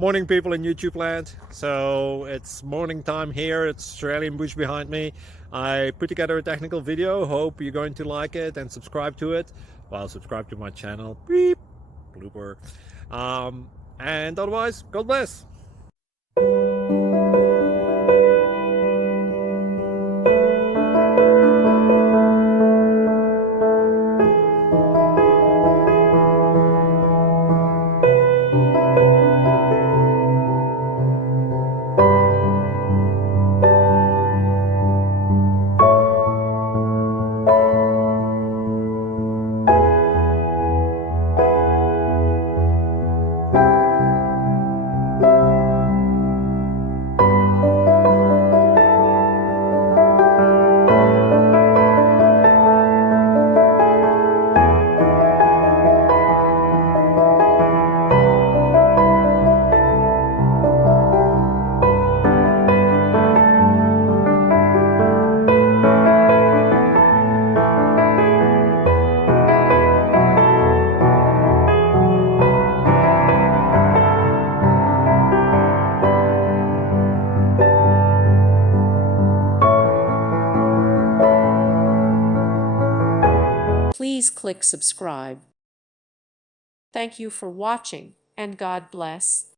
Morning, people in YouTube land. So it's morning time here. It's Australian bush behind me. I put together a technical video. Hope you're going to like it and subscribe to it. Well, subscribe to my channel. Beep. Blooper. And otherwise, God bless. Please click subscribe. Thank you for watching, and God bless.